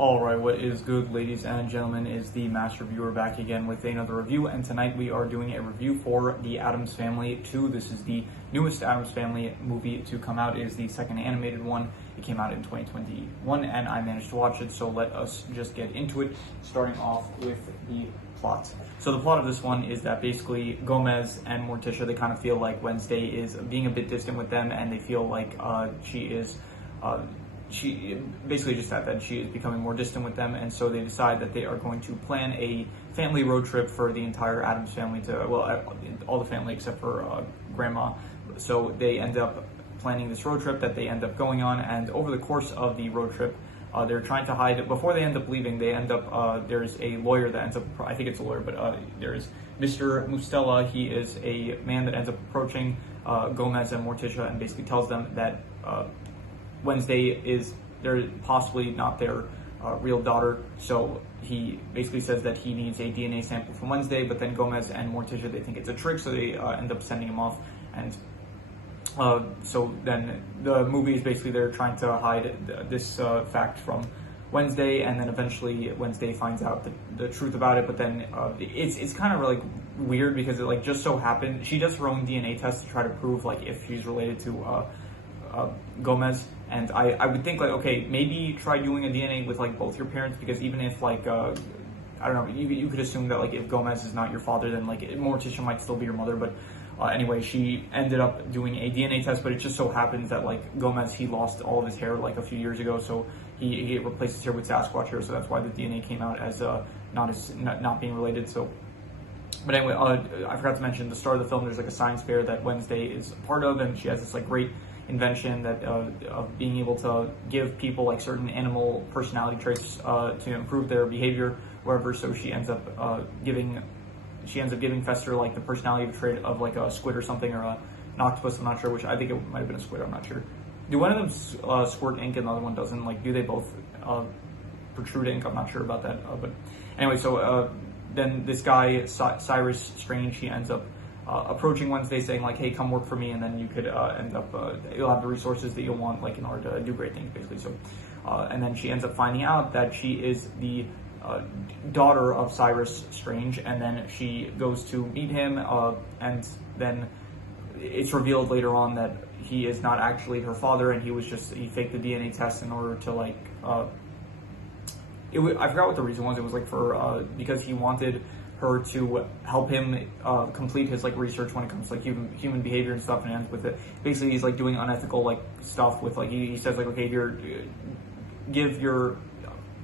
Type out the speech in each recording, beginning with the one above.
Alright, what is good, ladies and gentlemen, is the Master Reviewer back again with another review, and tonight we are doing a review for The Addams Family 2. This is the newest Addams Family movie to come out. It is the second animated one. It came out in 2021, and I managed to watch it, so let us just get into it, starting off with the plot. So the plot of this one is that basically Gomez and Morticia, they kind of feel like Wednesday is being a bit distant with them, and they feel like she basically just that she is becoming more distant with them, and so they decide that they are going to plan a family road trip for the entire Addams family all the family except for Grandma. So they end up planning this road trip that they end up going on, and over the course of the road trip, they're trying to hide it. Before they end up leaving, they end up, there's a lawyer that ends up, I think it's a lawyer, but there's Mr. Mustela. He is a man that ends up approaching Gomez and Morticia and basically tells them that Wednesday is possibly not their real daughter, so he basically says that he needs a DNA sample from Wednesday, but then Gomez and Morticia, they think it's a trick, so they end up sending him off, and so then the movie is basically they're trying to hide this fact from Wednesday, and then eventually Wednesday finds out the truth about it, but then it's kind of like weird because it like just so happened she does her own DNA test to try to prove like if she's related to Gomez, and I would think like, okay, maybe try doing a DNA with like both your parents, because even if like I don't know, you could assume that like if Gomez is not your father, then like Morticia might still be your mother, but anyway, she ended up doing a DNA test, but it just so happens that like Gomez, he lost all of his hair like a few years ago, so he replaced his hair with Sasquatch hair, so that's why the DNA came out as not being related. So but anyway, I forgot to mention the start of the film, there's like a science fair that Wednesday is a part of, and she has this like great invention that of being able to give people like certain animal personality traits to improve their behavior, wherever. So she ends up giving Fester like the personality trait of like a squid or something, or an octopus. I'm not sure which. I think it might have been a squid. I'm not sure. Do one of them squirt ink and the other one doesn't? Like, do they both protrude ink? I'm not sure about that. But anyway, so then this guy Cyrus Strange, he ends up approaching Wednesday saying like, hey, come work for me, and then you could end up you'll have the resources that you'll want like in order to do great things, basically. So and then she ends up finding out that she is the daughter of Cyrus Strange, and then she goes to meet him, and then it's revealed later on that he is not actually her father, and he faked the DNA test in order to like I forgot what the reason was. It was like for because he wanted her to help him complete his like research when it comes to like human behavior and stuff, and ends with it. Basically, he's like doing unethical like stuff with like he says like, okay, give your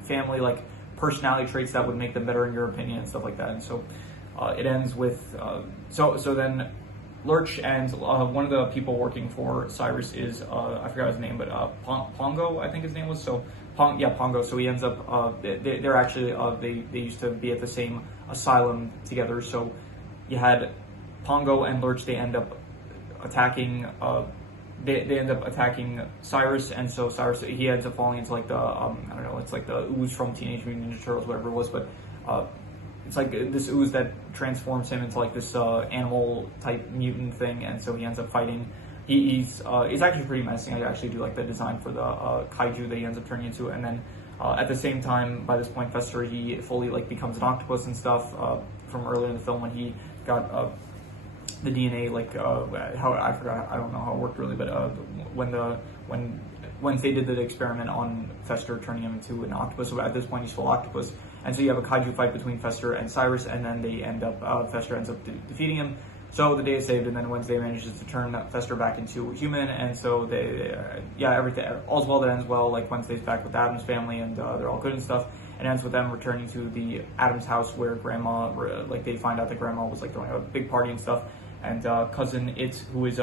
family like personality traits that would make them better in your opinion and stuff like that. And so it ends with so then Lurch and one of the people working for Cyrus is I forgot his name, but Pongo, I think his name was. So Pongo. So he ends up they're actually they used to be at the same asylum together. So you had Pongo and Lurch. They end up attacking they end up attacking Cyrus, and so Cyrus, he ends up falling into like the I don't know, it's like the ooze from Teenage Mutant Ninja Turtles, whatever it was, but it's like this ooze that transforms him into like this animal type mutant thing, and so he ends up fighting. He's actually pretty menacing. I actually do like the design for the kaiju that he ends up turning into, and then at the same time, by this point, Fester, he fully like becomes an octopus and stuff from earlier in the film when he got the DNA, like how I forgot, I don't know how it worked really, but when Wednesday did the experiment on Fester turning him into an octopus, so at this point he's full octopus, and so you have a kaiju fight between Fester and Cyrus, and then they end up Fester ends up defeating him. So the day is saved, and then Wednesday manages to turn Fester back into a human, and so everything, all's well that ends well. Like Wednesday's back with the Addams family, and they're all good and stuff. And ends with them returning to the Addams house where Grandma, like they find out that Grandma was like throwing a big party and stuff. And cousin It, who is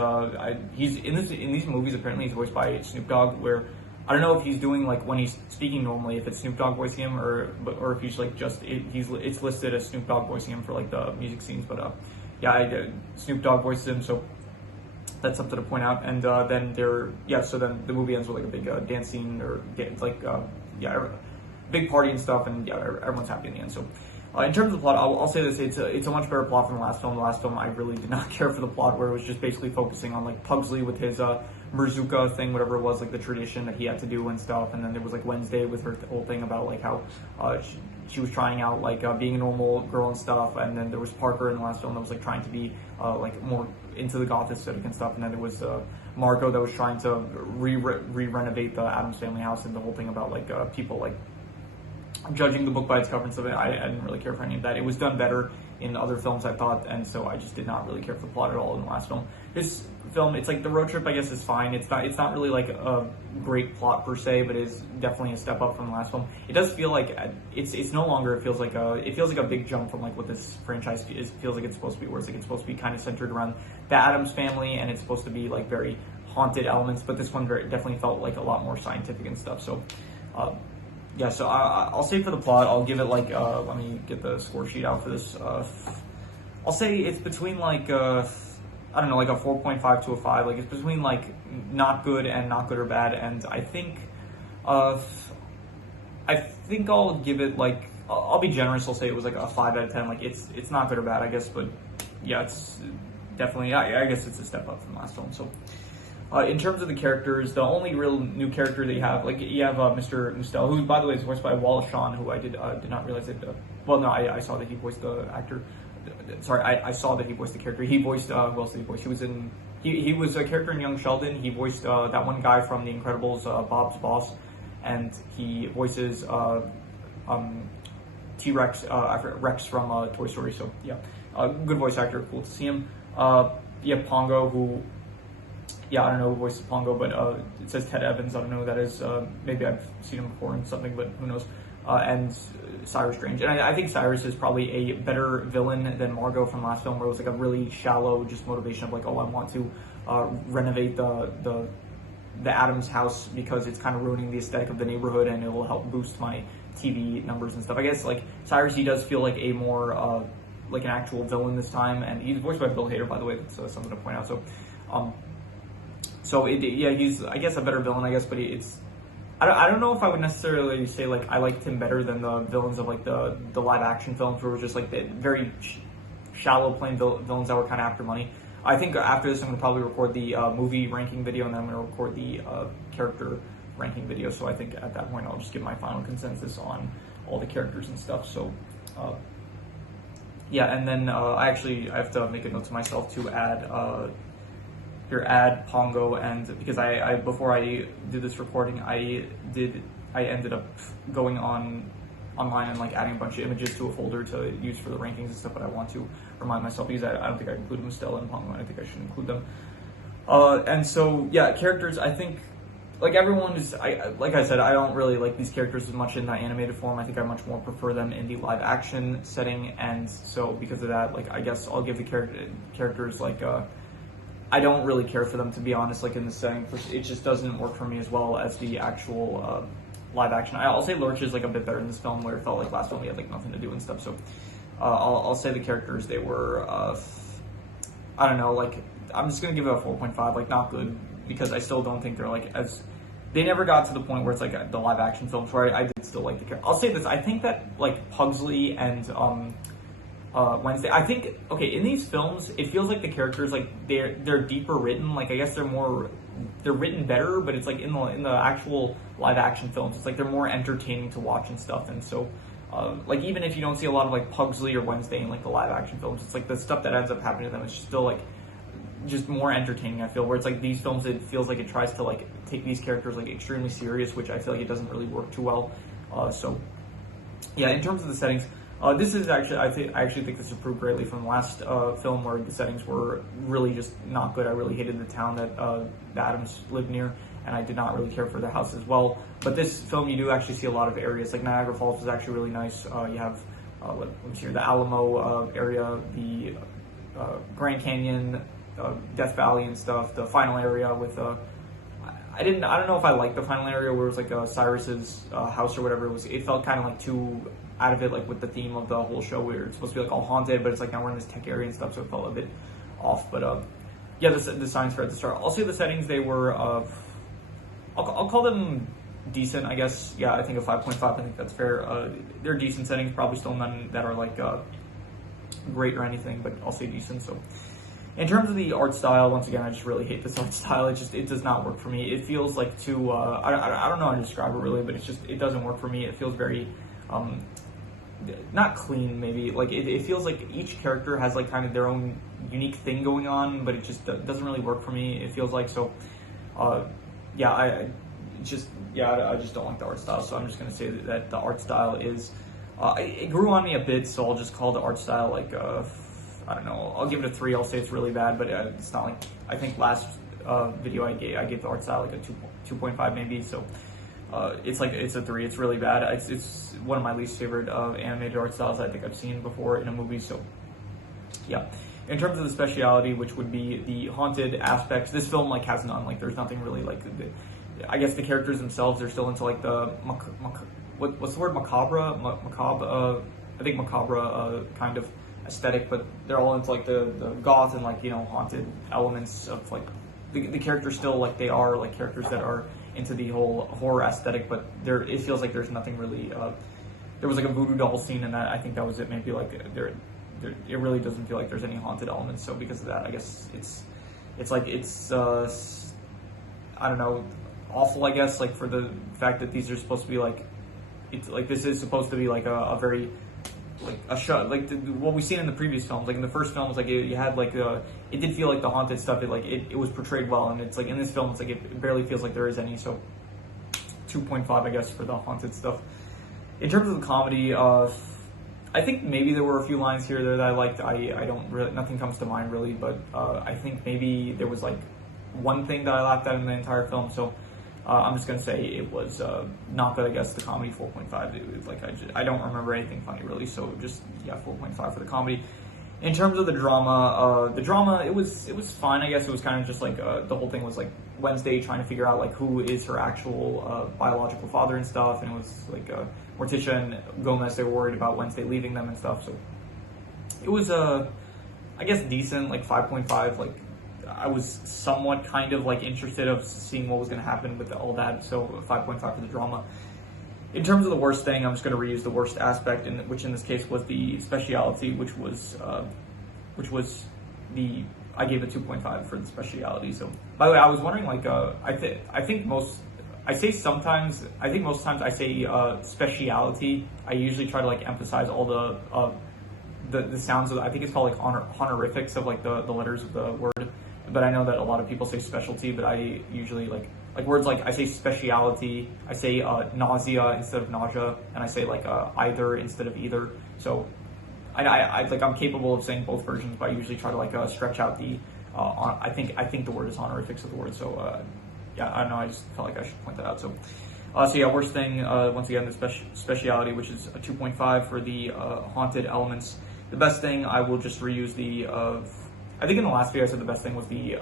he's in these movies apparently he's voiced by Snoop Dogg, where I don't know if he's doing like when he's speaking normally, if it's Snoop Dogg voicing him, or if he's like it's listed as Snoop Dogg voicing him for like the music scenes, but Snoop Dogg voices him, so that's something to point out. And then so then the movie ends with like a big dance scene, or it's like big party and stuff, and everyone's happy in the end. So In terms of the plot, I'll say this: it's a much better plot than the last film. The last film, I really did not care for the plot, where it was just basically focusing on like Pugsley with his Merzuka thing, whatever it was, like the tradition that he had to do and stuff. And then there was like Wednesday with her whole thing about like how she was trying out like being a normal girl and stuff. And then there was Parker in the last film that was like trying to be like more into the goth aesthetic and stuff. And then there was Margot that was trying to re-renovate the Addams Family house, and the whole thing about like people like judging the book by its cover and stuff. I didn't really care for any of that. It was done better in other films, I thought, and so I just did not really care for the plot at all in the last film. This film, it's like the road trip, I guess, is fine. It's not really like a great plot per se, but it's definitely a step up from the last film. It does feel like it's no longer, it feels like a big jump from like what this franchise is, feels like it's supposed to be, where it's like it's supposed to be kind of centered around the Addams family, and it's supposed to be like very haunted elements, but this one definitely felt like a lot more scientific and stuff. So yeah, so I'll say for the plot, I'll give it like, let me get the score sheet out for this. I'll say it's between like, I don't know, like a 4.5 to a 5. Like it's between like not good and not good or bad. And I think I'll give it like, I'll be generous. I'll say it was like a 5 out of 10. Like it's not good or bad, I guess. But yeah, it's definitely, I guess it's a step up from the last film. So. In terms of the characters, the only real new character that you have, like you have Mr. Mustel, who by the way is voiced by Wallace Shawn, who I did not realize that. Well, no, I saw that he voiced the actor. Sorry, I saw that he voiced the character. He voiced who else did he voice? He was a character in Young Sheldon. He voiced that one guy from The Incredibles, Bob's boss, and he voices T-Rex, Rex from Toy Story. So yeah, good voice actor. Cool to see him. You have Pongo, who. Yeah, I don't know who voices Pongo, but it says Ted Evans. I don't know who that is. Maybe I've seen him before in something, but who knows. And Cyrus Strange. And I think Cyrus is probably a better villain than Margot from last film, where it was like a really shallow just motivation of like, oh, I want to renovate the Addams house because it's kind of ruining the aesthetic of the neighborhood, and it will help boost my TV numbers and stuff. I guess like Cyrus, he does feel like a more like an actual villain this time, and he's voiced by Bill Hader, by the way. That's something to point out. So he's, I guess, a better villain, I guess, but I don't know if I would necessarily say, like, I liked him better than the villains of, like, the live action films, where it was just, like, the very shallow, plain villains that were kind of after money. I think after this, I'm going to probably record the movie ranking video, and then I'm going to record the character ranking video, so I think at that point, I'll just give my final consensus on all the characters and stuff. So, yeah, and then I have to make a note to myself to add Pongo, and because I before I did this recording, I ended up going online and like adding a bunch of images to a folder to use for the rankings and stuff, but I want to remind myself, because I don't think I included Stella and Pongo, and I think I should include them. And so yeah, characters, I think like everyone is, like I said, I don't really like these characters as much in the animated form. I think I much more prefer them in the live action setting, and so because of that, like I guess I'll give the characters like I don't really care for them, to be honest, like in the setting. It just doesn't work for me as well as the actual live action. I'll say Lurch is like a bit better in this film, where it felt like last film we had like nothing to do and stuff. So I'll say the characters, they were, I don't know, like I'm just going to give it a 4.5, like not good, because I still don't think they're like they never got to the point where it's like the live action films where I did still like the character. I'll say this, I think that like Pugsley and Wednesday, I think, okay, in these films, it feels like the characters, like they're deeper written. Like I guess they're written better, but it's like in the actual live action films, it's like they're more entertaining to watch and stuff. And so, like even if you don't see a lot of like Pugsley or Wednesday in like the live action films, it's like the stuff that ends up happening to them is still like just more entertaining, I feel. Where it's like these films, it feels like it tries to like take these characters like extremely serious, which I feel like it doesn't really work too well. So yeah, in terms of the settings. This is actually, I actually think this improved greatly from the last film, where the settings were really just not good. I really hated the town that Addams lived near, and I did not really care for the house as well. But this film, you do actually see a lot of areas. Like Niagara Falls is actually really nice. You have, let me see here, the Alamo area, the Grand Canyon, Death Valley and stuff. The final area with I don't know if I liked the final area where it was like Cyrus's house or whatever. It felt kind of like too out of it, like with the theme of the whole show, where it's supposed to be like all haunted, but it's like now we're in this tech area and stuff, so it felt a bit off. But yeah, the signs for at the start. I'll say the settings, they were I'll call them decent, I guess. Yeah, I think a 5.5. I think that's fair. They're decent settings, probably still none that are like great or anything, but I'll say decent. So, in terms of the art style, once again, I just really hate this art style. It does not work for me. It feels like too. I don't know how to describe it really, but it doesn't work for me. It feels very not clean, maybe. Like it feels like each character has like kind of their own unique thing going on, but it just doesn't really work for me. It feels like so. Yeah, I just don't like the art style. So I'm just gonna say that the art style is. It grew on me a bit, so I'll just call the art style like I don't know. I'll give it a 3. I'll say it's really bad, but it's not like I think last video I gave the art style like a 2.5 maybe. So it's a 3. It's really bad. It's one of my least favorite animated art styles I think I've seen before in a movie. So yeah. In terms of the speciality, which would be the haunted aspects, this film like has none. Like there's nothing really like. I guess the characters themselves are still into like the what's the word, macabre? I think macabre kind of aesthetic, but they're all into like the goth and like haunted elements of like the characters still like they are like characters that are into the whole horror aesthetic, but it feels like there's nothing really. There was like a voodoo doll scene, and that I think that was it. Maybe like it really doesn't feel like there's any haunted elements. So because of that, I guess it's I don't know, awful. I guess like for the fact that these are supposed to be like. It's like this is supposed to be like a very like a shot like what we've seen in the previous films. Like in the first films, like you had like it did feel like the haunted stuff. It was portrayed well, and it's like in this film, it's like it barely feels like there is any. So 2.5, I guess, for the haunted stuff. In terms of the comedy, I think maybe there were a few lines here or there that I liked. I don't really, nothing comes to mind really, but I think maybe there was like one thing that I laughed at in the entire film. So. I'm just gonna say it was not good. I guess the comedy 4.5. Like I don't remember anything funny really. So just 4.5 for the comedy. In terms of the drama, it was fine. I guess it was kind of just like the whole thing was like Wednesday trying to figure out like who is her actual biological father and stuff, and it was like Morticia and Gomez, they were worried about Wednesday leaving them and stuff. So it was I guess decent, like 5.5. Like I was somewhat kind of like interested of seeing what was going to happen with all that, so 5.5 for the drama. In terms of the worst thing, I'm just going to reuse the worst aspect, which in this case was the speciality, which was I gave it 2.5 for the speciality. So by the way, I was wondering like I think most times I say speciality. I usually try to like emphasize all the sounds of I think it's called like honorifics of like the letters of the word. But I know that a lot of people say specialty, but I usually like words like I say speciality, I say nausea instead of nausea, and I say like either instead of either. So I like I'm capable of saying both versions, but I usually try to like stretch out the I think the word is honorifics of the word. So I don't know, I just felt like I should point that out. So worst thing, once again, the speciality, which is a 2.5 for the haunted elements. The best thing, I will just reuse the I think in the last video I said the best thing was the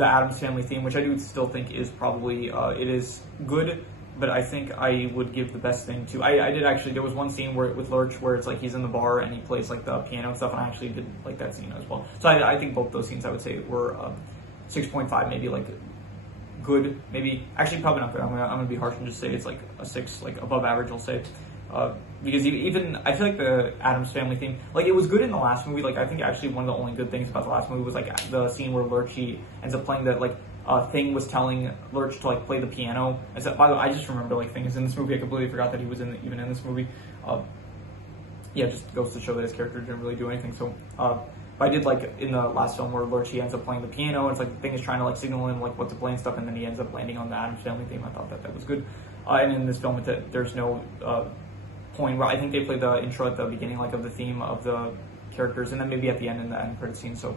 Addams Family theme, which I do still think is probably it is good, but I think I would give the best thing to I did actually, there was one scene with Lurch where it's like he's in the bar and he plays like the piano and stuff, and I actually did like that scene as well. So I think both those scenes I would say were 6.5, maybe like good, maybe actually probably not good. I'm gonna be harsh and just say it's like a 6, like above average, I'll say. Because even I feel like the Addams Family theme, like it was good in the last movie. Like I think actually one of the only good things about the last movie was like the scene where Lurch ends up playing that like Thing was telling Lurch to like play the piano. And so, by the way, I just remember like things in this movie. I completely forgot that he was even in this movie. Just goes to show that his character didn't really do anything. So, but I did like in the last film where Lurch ends up playing the piano. And it's like the Thing is trying to like signal him like what to play and stuff, and then he ends up landing on the Addams Family theme. I thought that was good. And in this film, there's no point where I think they play the intro at the beginning, like of the theme of the characters, and then maybe at the end in the end credit scene. So,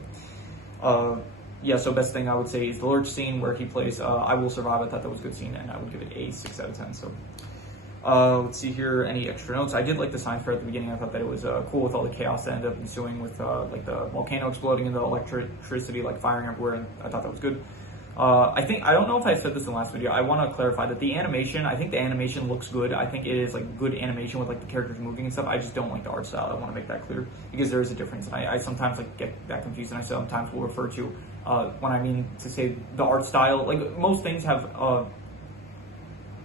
so best thing I would say is the Lurch scene where he plays "I Will Survive." I thought that was a good scene, and I would give it a 6 out of 10. So, let's see here, any extra notes. I did like the science fair at the beginning. I thought that it was cool with all the chaos that ended up ensuing with like the volcano exploding and the electricity like firing everywhere, and I thought that was good. I don't know if I said this in the last video. I want to clarify that I think the animation looks good. I think it is like good animation with like the characters moving and stuff. I just don't like the art style. I want to make that clear because there is a difference. And I sometimes like get that confused, and I sometimes will refer to when I mean to say the art style. Like most things have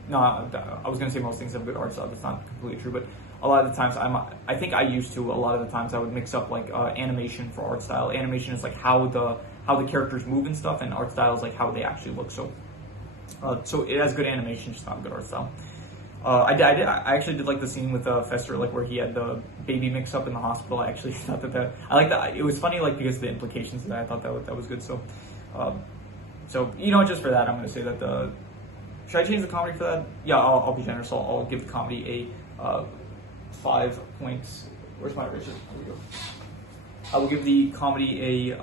no, I was gonna say most things have good art style. That's not completely true, but a lot of the times I think I used to. A lot of the times I would mix up like animation for art style. Animation is like how the characters move and stuff, and art style is like how they actually look. So, so it has good animation, just not good art style. I actually did like the scene with Fester, like where he had the baby mix up in the hospital. I actually thought that I like that. It was funny, like because of the implications of that. I thought that was good. So, so you know, just for that, I'm going to say that the. Should I change the comedy for that? Yeah, I'll be generous. I'll give the comedy a 5 points. Where's my eraser? Here we go. I will give the comedy a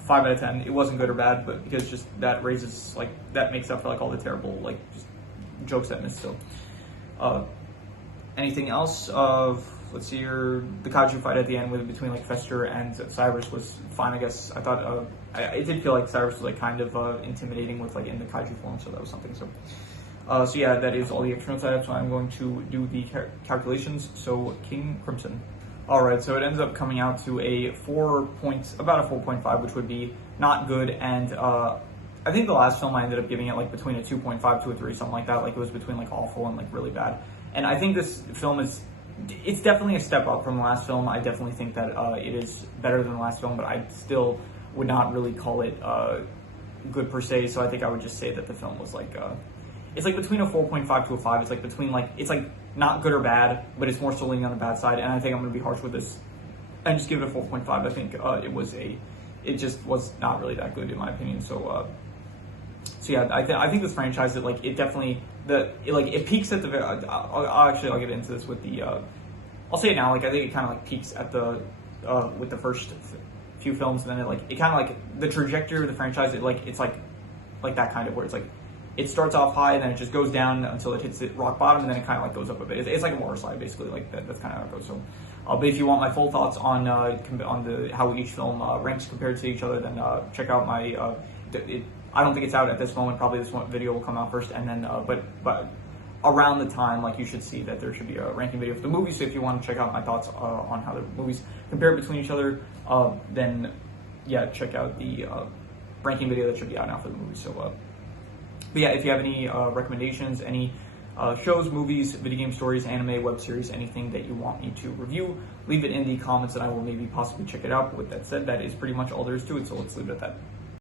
5 out of 10. It wasn't good or bad, but because just that raises like that makes up for like all the terrible like just jokes that missed. So, anything else? Let's see here. The kaiju fight at the end between like Fester and Cyrus was fine. I guess I thought it did feel like Cyrus was like kind of intimidating with like in the kaiju form, so that was something. So. So yeah, that is all the extra notes I have, so I'm going to do the calculations. So King Crimson. Alright, so it ends up coming out to a about a 4.5, which would be not good, and I think the last film I ended up giving it like between a 2.5 to a 3, something like that. Like it was between like awful and like really bad. And I think this film it's definitely a step up from the last film. I definitely think that it is better than the last film, but I still would not really call it good per se, so I think I would just say that the film was like it's like between a 4.5 to a 5. It's like between like, it's like not good or bad, but it's more so leaning on the bad side. And I think I'm going to be harsh with this and just give it a 4.5. I think it just was not really that good in my opinion. So, so yeah, I think this franchise, it definitely, it peaks at the, I'll get into this with the, I'll say it now, like I think it kind of like peaks at the, with the first few films, and then it kind of like, the trajectory of the franchise, it's like that kind of where it's like, it starts off high, and then it just goes down until it hits rock bottom, and then it kind of like goes up a bit. It's like a water slide, basically. Like that's kind of how it goes. So, but if you want my full thoughts on how each film ranks compared to each other, then check out my. I don't think it's out at this moment. Probably this video will come out first, and then but around the time, like you should see that there should be a ranking video for the movie. So if you want to check out my thoughts on how the movies compare between each other, then yeah, check out the ranking video that should be out now for the movie. So. But yeah, if you have any recommendations, any shows, movies, video game stories, anime, web series, anything that you want me to review, leave it in the comments and I will maybe possibly check it out. But with that said, that is pretty much all there is to it, so let's leave it at that.